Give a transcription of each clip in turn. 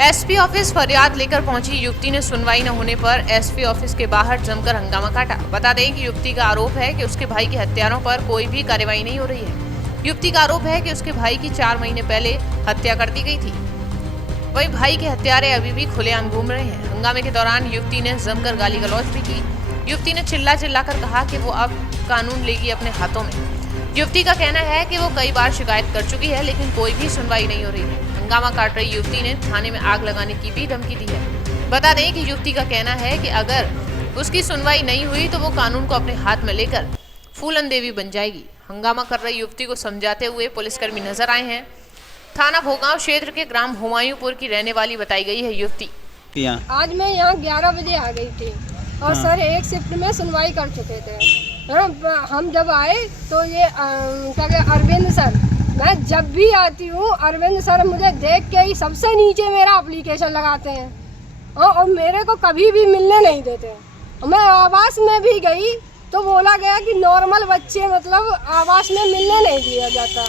SP office फरियाद लेकर पहुंची युवती ने सुनवाई न होने पर एसपी ऑफिस के बाहर जमकर हंगामा काटा। बता दें कि युवती का आरोप है कि उसके भाई के हत्यारों पर कोई भी कार्रवाई नहीं हो रही है। युवती का आरोप है कि उसके भाई की 4 महीने पहले हत्या कर दी गई थी। वही भाई के हत्यारे अभी भी खुलेआम घूम रहे हैं। हंगामे के दौरान युवती ने जमकर गाली गलौज भी की। युवती ने चिल्ला कर कहा कि वो अब कानून लेगी अपने हाथों में। युवती का कहना है कि वो कई बार शिकायत कर चुकी है, लेकिन कोई भी सुनवाई नहीं हो रही है। हंगामा काट रही युवती ने थाने में आग लगाने की भी धमकी दी है। बता दें कि युवती का कहना है कि अगर उसकी सुनवाई नहीं हुई तो वो कानून को अपने हाथ में लेकर फूलन देवी बन जाएगी। हंगामा कर रही युवती को समझाते हुए पुलिसकर्मी नजर आए हैं। थाना भोगांव क्षेत्र के ग्राम हुमायूंपुर की रहने वाली बताई गई है युवती। आज मैं यहाँ 11 बजे आ गई थी और सर एक शिफ्ट में सुनवाई कर चुके थे। हम जब आए तो ये अरविंद सर, मैं जब भी आती हूँ अरविंद सर मुझे देख के ही सबसे नीचे मेरा एप्लीकेशन लगाते हैं और मेरे को कभी भी मिलने नहीं देते। मैं आवास में भी गई तो बोला गया कि नॉर्मल बच्चे मतलब आवास में मिलने नहीं दिया जाता।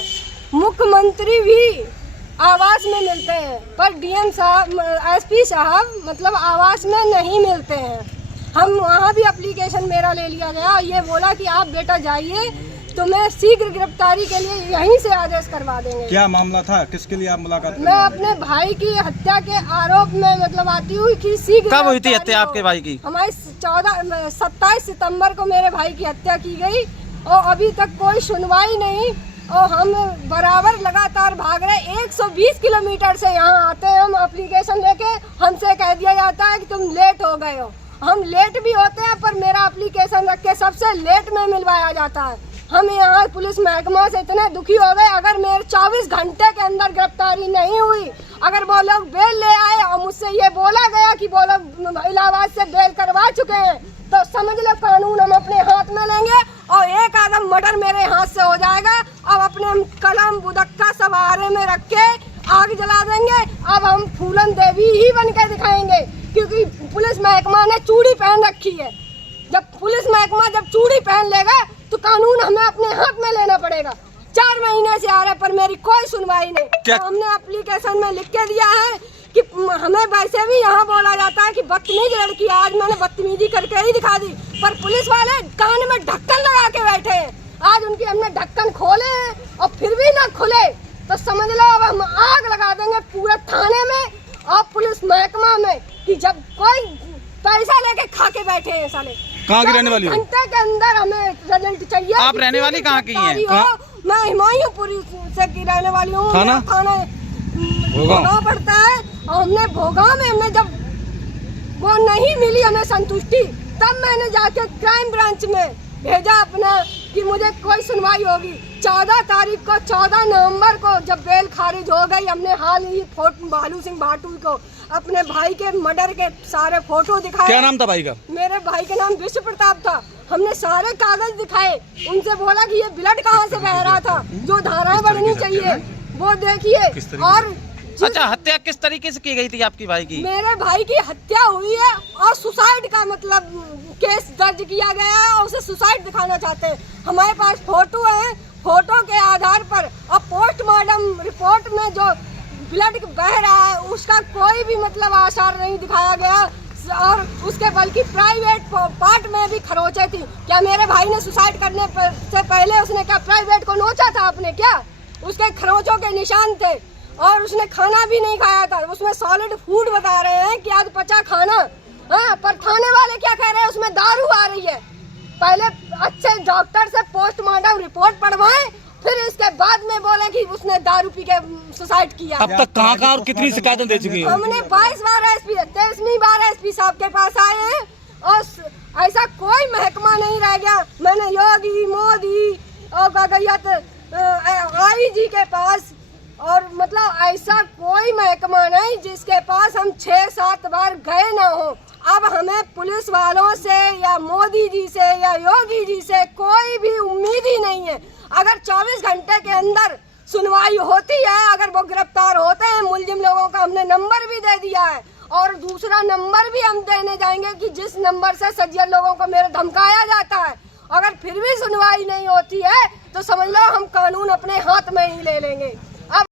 मुख्यमंत्री भी आवास में मिलते हैं पर डीएम साहब, एसपी साहब मतलब आवास में नहीं मिलते हैं। हम वहाँ भी एप्लीकेशन मेरा ले लिया गया। ये बोला कि आप बेटा जाइए तो मैं शीघ्र गिरफ्तारी के लिए यहीं से आदेश करवा देंगे। क्या मामला था, किसके लिए आप मुलाकात? मैं अपने भाई की हत्या के आरोप में मतलब आती हुई कि शीघ्र। कब हुई थी हत्या आपके भाई की? हमारी 27 सितंबर को मेरे भाई की हत्या की गई और अभी तक कोई सुनवाई नहीं और हम बराबर लगातार भाग रहे। 120 किलोमीटर से यहाँ आते हैं हम एप्लीकेशन लेके, हमसे कह दिया जाता है कि तुम लेट हो गए हो। हम लेट भी होते हैं पर मेरा एप्लीकेशन रख के सबसे लेट में मिलवाया जाता है। हम यहाँ पुलिस महकमा से इतने दुखी हो गए, अगर मेरे 24 घंटे के अंदर गिरफ्तारी नहीं हुई, अगर वो लोग बेल ले आए और मुझसे ये बोला गया कि वो लोग इलाहाबाद से बेल करवा चुके हैं तो समझ लो कानून हम अपने हाथ में लेंगे और एक आदम मर्डर मेरे हाथ से हो जाएगा। अब अपने कलम बुदक्का सब आरे में रख के आग जला देंगे। अब हम फूलन देवी ही बन के दिखाएंगे क्योंकि पुलिस महकमा ने चूड़ी पहन रखी है। जब पुलिस महकमा जब चूड़ी पहन लेगा तो कानून हमें अपने हाथ में लेना पड़ेगा। 4 महीने से आ रहे पर मेरी कोई सुनवाई नहीं। तो हमने एप्लीकेशन में लिख के दिया है कि हमें वैसे भी यहाँ बोला जाता है कि बदतमीज लड़की, आज मैंने बदतमीजी करके ही दिखा दी पर पुलिस वाले कान में ढक्कन लगा के बैठे हैं। आज उनकी हमने ढक्कन खोले हैं और फिर भी ना खुले तो समझ लो अब हम आग लगा देंगे पूरे थाने में और पुलिस महकमा में कि जब कोई पैसा लेके खा के बैठे हैं साले। कहाँ की रहने वाली हो? घंटे के अंदर हमें रिजल्ट चाहिए। आप रहने वाली कहाँ की हैं? मैं हुमायूंपुर से की रहने वाली हूँ। थाना भोगांव पड़ता है और हमने भोगांव में हमने जब वो नहीं मिली हमें संतुष्टि तब मैंने जाके क्राइम ब्रांच में भेजा अपना कि मुझे कोई सुनवाई होगी। 14 तारीख को 14 नवंबर को जब बेल खारिज हो गई, हमने हाल ही भालू सिंह भाटू को अपने भाई के मर्डर के सारे फोटो दिखाए। क्या नाम था भाई का? मेरे भाई का नाम विश्व प्रताप था। हमने सारे कागज दिखाए, उनसे बोला कि ये ब्लड कहाँ से बह रहा था, जो धाराएं बढ़नी चाहिए वो देखिए। और अच्छा, हत्या किस तरीके से की गई थी आपकी भाई की? मेरे भाई की हत्या हुई है और सुसाइड का मतलब केस दर्ज किया गया है और उसे सुसाइड दिखाना चाहते हैं। हमारे पास फोटो है, फोटो के आधार पर और पोस्टमार्टम रिपोर्ट में जो ब्लड बह रहा है उसका कोई भी मतलब आसार नहीं दिखाया गया और उसके बल्कि प्राइवेट पार्ट में भी खरोचे थी। क्या मेरे भाई ने सुसाइड करने से पहले उसने क्या प्राइवेट को नोचा था आपने? क्या उसके खरोचों के निशान थे और उसने खाना भी नहीं खाया था। उसमें सॉलिड फूड बता रहे हैं कि आज पचा खाना। हाँ, पर थाने वाले क्या कह रहे हैं उसमें दारू आ रही है। पहले अच्छे डॉक्टर से पोस्टमार्टम रिपोर्ट पढ़वाएं फिर इसके बाद में बोले कि उसने दारू पी के सुसाइड किया। अब तक कहाँ और कितनी शिकायतें दे चुकी हैं? हमने 22 बार एसपी 23वीं बार एसपी साहब के पास आए हैं और ऐसा कोई महकमा नहीं रह गया। मैंने योगी, मोदी और आईजी के पास और मतलब ऐसा कोई महकमा नहीं जिसके पास हम 6-7 बार गए ना हो। अब हमें पुलिस वालों से या मोदी जी से या योगी जी से कोई भी उम्मीद ही नहीं है। अगर 24 घंटे के अंदर सुनवाई होती है, अगर वो गिरफ्तार होते हैं, मुलजिम लोगों का हमने नंबर भी दे दिया है और दूसरा नंबर भी हम देने जाएंगे कि जिस नंबर से सज्जन लोगों को मेरे धमकाया जाता है। अगर फिर भी सुनवाई नहीं होती है तो समझ लो हम कानून अपने हाथ में ही ले लेंगे।